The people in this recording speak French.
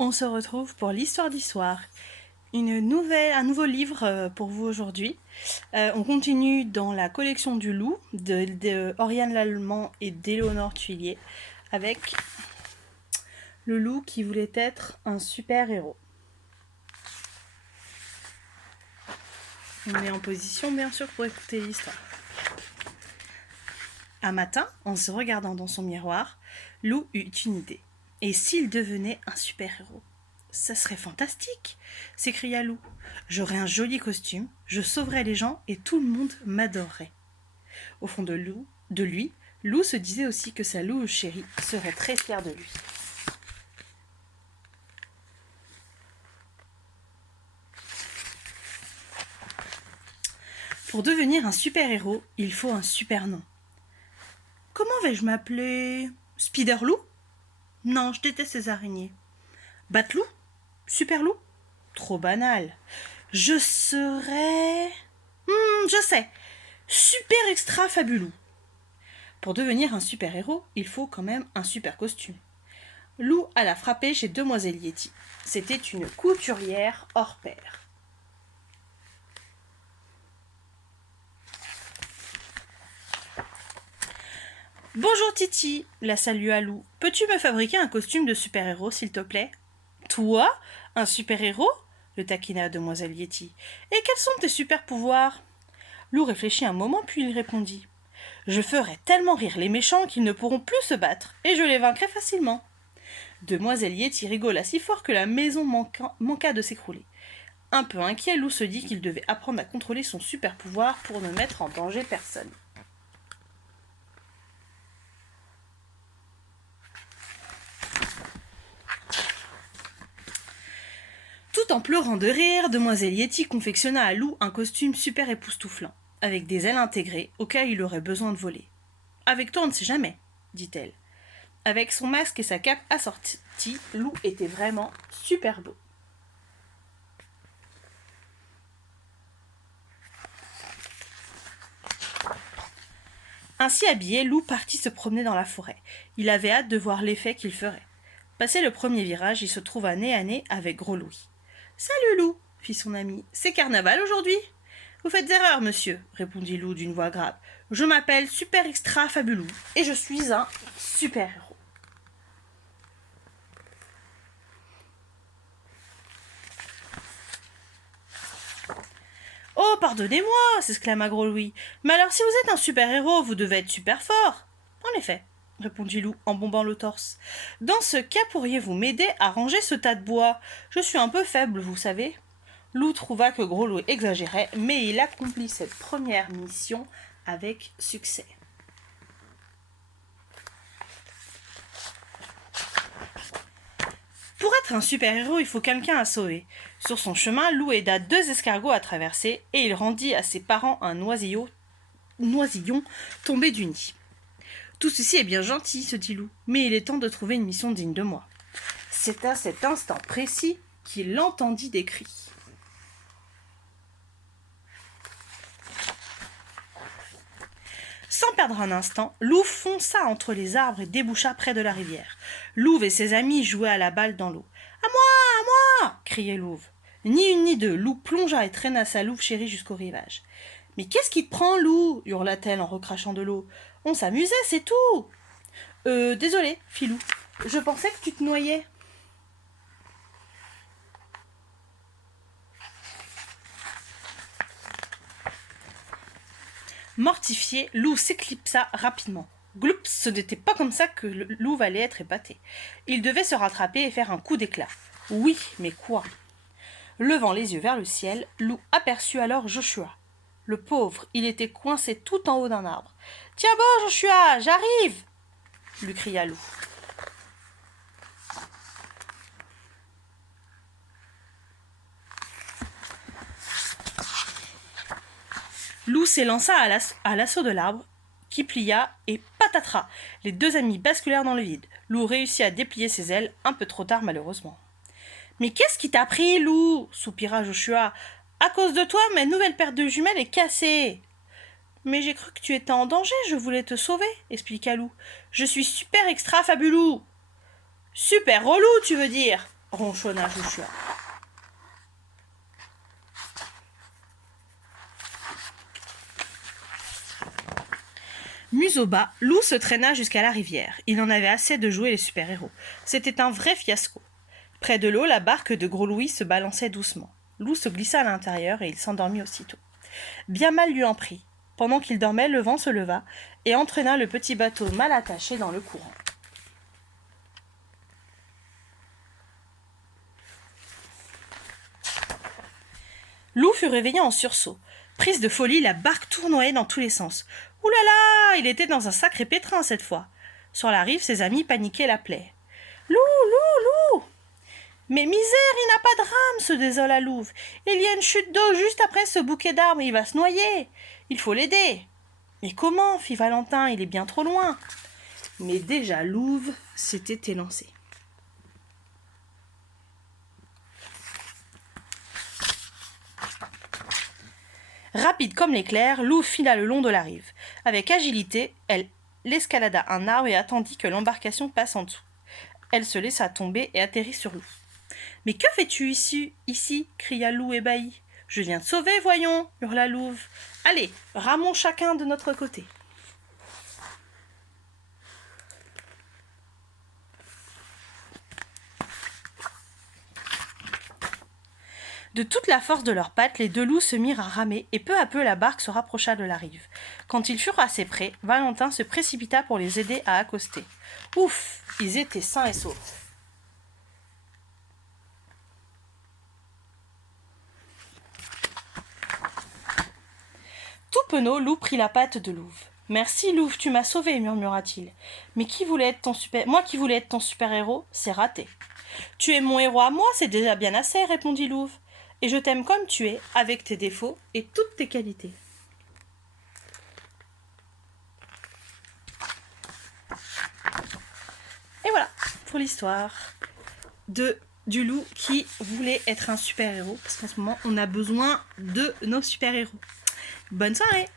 On se retrouve pour l'histoire d'histoire. Un nouveau livre pour vous aujourd'hui. On continue dans la collection du loup de Oriane Lallemand et d'Éléonore Thuillier avec le loup qui voulait être un super-héros. On est en position bien sûr pour écouter l'histoire. Un matin, en se regardant dans son miroir, Lou eut une idée. Et s'il devenait un super-héros? Ça serait fantastique, s'écria Lou. J'aurais un joli costume, je sauverais les gens et tout le monde m'adorerait. Au fond de lui, Lou se disait aussi que sa louve chérie serait très fière de lui. Pour devenir un super-héros, il faut un super nom. Comment vais-je m'appeler? Spider-Lou? Non, je déteste ces araignées. Bat-Loup? Super-Loup? Trop banal. Je serais... je sais. Super extra fabuleux. Pour devenir un super-héros, il faut quand même un super costume. Lou alla frapper chez Demoiselle Yeti. C'était une couturière hors pair. Bonjour Titi, la salua Lou. Peux-tu me fabriquer un costume de super-héros, s'il te plaît? Toi? Un super-héros? Le taquina Demoiselle Yeti. Et quels sont tes super-pouvoirs? Lou réfléchit un moment, puis il répondit. Je ferai tellement rire les méchants qu'ils ne pourront plus se battre, et je les vaincrai facilement. Demoiselle Yeti rigola si fort que la maison manqua de s'écrouler. Un peu inquiet, Lou se dit qu'il devait apprendre à contrôler son super-pouvoir pour ne mettre en danger personne. Tout en pleurant de rire, Demoiselle Yeti confectionna à Lou un costume super époustouflant, avec des ailes intégrées au cas où il aurait besoin de voler. Avec toi, on ne sait jamais, dit-elle. Avec son masque et sa cape assortie, Lou était vraiment super beau. Ainsi habillé, Lou partit se promener dans la forêt. Il avait hâte de voir l'effet qu'il ferait. Passé le premier virage, il se trouva nez à nez avec Gros Louis. « Salut Lou !» fit son ami. « C'est carnaval aujourd'hui ?»« Vous faites erreur, monsieur, » répondit Lou d'une voix grave. « Je m'appelle Super Extra Fabulou et je suis un super-héros. » « Oh, pardonnez-moi !» s'exclama Gros Louis. « Mais alors, si vous êtes un super-héros, vous devez être super fort. »« En effet, » répondit Lou en bombant le torse. « Dans ce cas, pourriez-vous m'aider à ranger ce tas de bois? Je suis un peu faible, vous savez. » Lou trouva que Gros Louis exagérait, mais il accomplit cette première mission avec succès. Pour être un super-héros, il faut quelqu'un à sauver. Sur son chemin, Lou aida 2 escargots à traverser et il rendit à ses parents un noisillon tombé du nid. Tout ceci est bien gentil, se dit Lou, mais il est temps de trouver une mission digne de moi. C'est à cet instant précis qu'il entendit des cris. Sans perdre un instant, Lou fonça entre les arbres et déboucha près de la rivière. Louve et ses amis jouaient à la balle dans l'eau. « À moi !» criait Louve. Ni une ni deux, Lou plongea et traîna sa louve chérie jusqu'au rivage. « Mais qu'est-ce qui te prend, Lou ?» hurla-t-elle en recrachant de l'eau. « On s'amusait, c'est tout !»« Désolé, fit Lou. Je pensais que tu te noyais. » Mortifié, Lou s'éclipsa rapidement. Gloups, ce n'était pas comme ça que Lou allait être épaté. Il devait se rattraper et faire un coup d'éclat. Oui, mais quoi? Levant les yeux vers le ciel, Lou aperçut alors Joshua. Le pauvre, il était coincé tout en haut d'un arbre. « Tiens bon, Joshua, j'arrive !» lui cria Lou. Lou s'élança à l'assaut de l'arbre, qui plia, et patatras! Les 2 amis basculèrent dans le vide. Lou réussit à déplier ses ailes, un peu trop tard malheureusement. « Mais qu'est-ce qui t'a pris, Lou ?» soupira Joshua. « À cause de toi, ma nouvelle paire de jumelles est cassée. »« Mais j'ai cru que tu étais en danger, je voulais te sauver, » expliqua Lou. « Je suis super extra fabulou. »« Super relou, tu veux dire ?» ronchonna Joshua. Museau bas, Lou se traîna jusqu'à la rivière. Il en avait assez de jouer les super-héros. C'était un vrai fiasco. Près de l'eau, la barque de Gros Louis se balançait doucement. Lou se glissa à l'intérieur et il s'endormit aussitôt. Bien mal lui en prit. Pendant qu'il dormait, le vent se leva et entraîna le petit bateau mal attaché dans le courant. Lou fut réveillé en sursaut. Prise de folie, la barque tournoyait dans tous les sens. « Ouh là là ! Il était dans un sacré pétrin cette fois. » Sur la rive, ses amis paniqués l'appelaient. « Lou, Lou, Lou !»« Mais misère, il n'a pas de rame !» se désola Louve. « Il y a une chute d'eau juste après ce bouquet d'arbres, il va se noyer. Il faut l'aider. »« Mais comment ?» fit Valentin, « il est bien trop loin. » Mais déjà Louve s'était élancé. Rapide comme l'éclair, Lou fila le long de la rive. Avec agilité, elle escalada un arbre et attendit que l'embarcation passe en dessous. Elle se laissa tomber et atterrit sur Lou. « Mais que fais-tu ici » cria Lou ébahi. « Je viens te sauver, voyons » hurla Louve. « Allez, ramons chacun de notre côté. » De toute la force de leurs pattes, les deux loups se mirent à ramer et peu à peu la barque se rapprocha de la rive. Quand ils furent assez près, Valentin se précipita pour les aider à accoster. Ouf, ils étaient sains et saufs. Tout penaud, Lou prit la patte de Louve. « Merci Louve, tu m'as sauvé, murmura-t-il. Mais moi qui voulais être ton super-héros, c'est raté. »« Tu es mon héros à moi, c'est déjà bien assez, répondit Louve. Et je t'aime comme tu es, avec tes défauts et toutes tes qualités. » Et voilà pour l'histoire du loup qui voulait être un super-héros. Parce qu'en ce moment, on a besoin de nos super-héros. Bonne soirée!